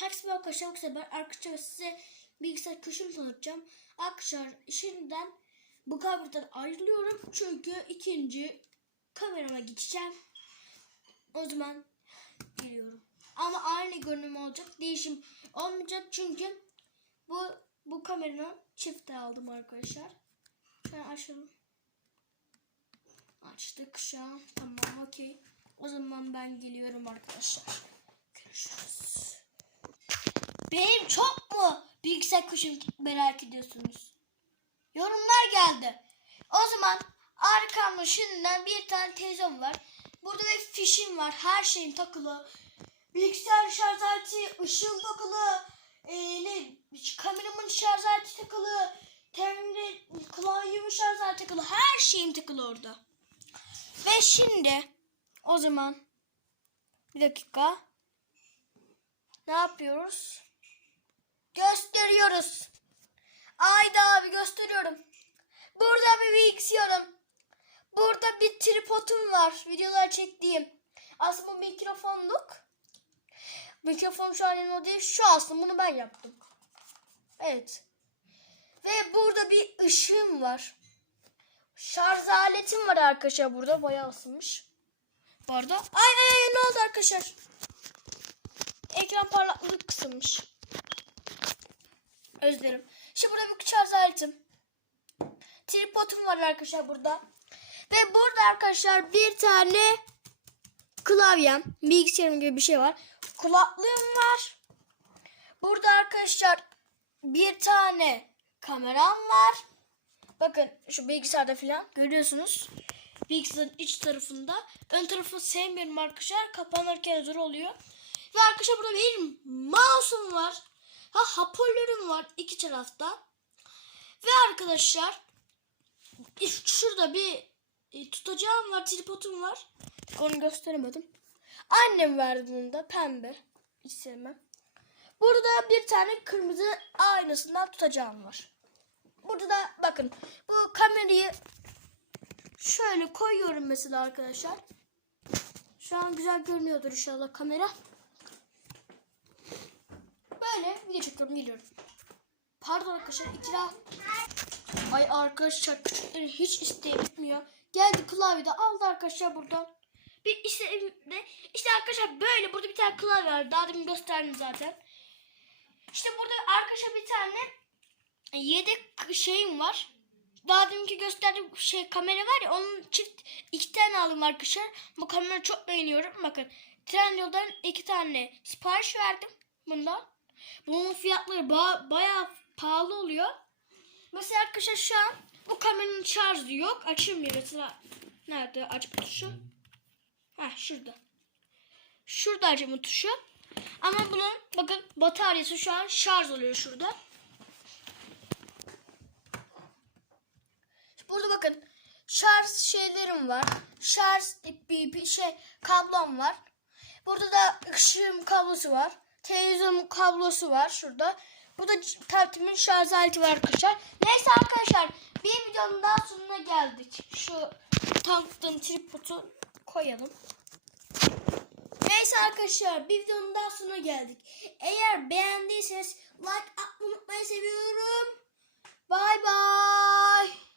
Herkese merhaba arkadaşlar. Ben arkadaşlar size bilgisayar köşemi tanıtacağım. Arkadaşlar şimdiden bu kameradan ayrılıyorum. Çünkü ikinci kamerama geçeceğim. O zaman geliyorum. Ama aynı görünüm olacak. Değişim olmayacak çünkü bu bu kameranın çifte aldım arkadaşlar. Şöyle açalım. Açtık şu an. Tamam okey. O zaman ben geliyorum arkadaşlar. Benim çok mu bilgisayar kuşum merak ediyorsunuz? Yorumlar geldi. O zaman arkamda şimdiden bir tane televizyon var. Burada bir fişim var. Her şeyim takılı. Bilgisayar şarj aleti, ışığım takılı. Ee, ne, kameramın şarj aleti takılı. Terimde klavyemin şarj aleti takılı. Her şeyim takılı orada. Ve şimdi o zaman bir dakika. Ne yapıyoruz? Gösteriyoruz. Ayda abi gösteriyorum. Burada bir bilgisayarım. Burada bir tripodum var. Videolar çektiğim. Aslında bu mikrofonluk. Mikrofon şu an elimde değil. Şu aslında bunu ben yaptım. Evet. Ve burada bir ışığım var. Şarj aletim var arkadaşlar burada. Bayağı ısınmış. Bu arada. Ay ay ay, ne oldu arkadaşlar? Ekran parlaklığı kısılmış. Özür dilerim. Şimdi burada bir şarj aletim. Tripodum var arkadaşlar burada. Ve burada arkadaşlar bir tane klavyem, bilgisayarım gibi bir şey var. Kulaklığım var. Burada arkadaşlar bir tane kameram var. Bakın şu bilgisayarda falan görüyorsunuz. Bilgisayarın iç tarafında. Ön tarafı sevmiyorum arkadaşlar. Kapanırken zor oluyor. Ve arkadaşlar burada benim mouse'um var. Ha hoparlörüm var iki tarafta. Ve arkadaşlar şurada bir e, tutacağım var, tripodum var. Onu gösteremedim. Annem verdi bunu da pembe. Hiç sevmem. Burada bir tane kırmızı aynasından tutacağım var. Burada da bakın bu kamerayı şöyle koyuyorum mesela arkadaşlar. Şu an güzel görünüyordur inşallah kamera. Böyle video çekiyorum geliyorum. Pardon arkadaşlar ikra. Ay arkadaşlar küçükleri hiç isteyemiyor. Geldi klavyede aldı arkadaşlar buradan. Bir işte işte arkadaşlar böyle burada bir tane klavye var. Daha demin gösterdim zaten. İşte burada arkadaşlar bir tane yedek şeyim var. Daha deminki gösterdiğim şey kamera var ya onun çift iki tane aldım arkadaşlar. Bu kamerayı çok beğeniyorum. Bakın Trendyol'dan iki tane sipariş verdim bundan. Bunun fiyatları ba- bayağı pahalı oluyor. Mesela arkadaşlar şu an bu kameranın şarjı yok. Açılmıyor mesela. Nerede açma tuşu? Ha şurada. Şurada açma tuşu. Ama bunun bakın bataryası şu an şarj oluyor şurada. Burada bakın şarj şeylerim var. Şarj bir, bir şey kablom var. Burada da ışığım kablosu var. Televizyonun kablosu var şurada. Burada tabletimin şarj aleti var arkadaşlar. Neyse arkadaşlar bir videonun daha sonuna geldik. Şu tanıttığım tripodu koyalım. Neyse arkadaşlar bir videonun daha sonuna geldik. Eğer beğendiyseniz like atmayı unutmayın seviyorum. Bye bye.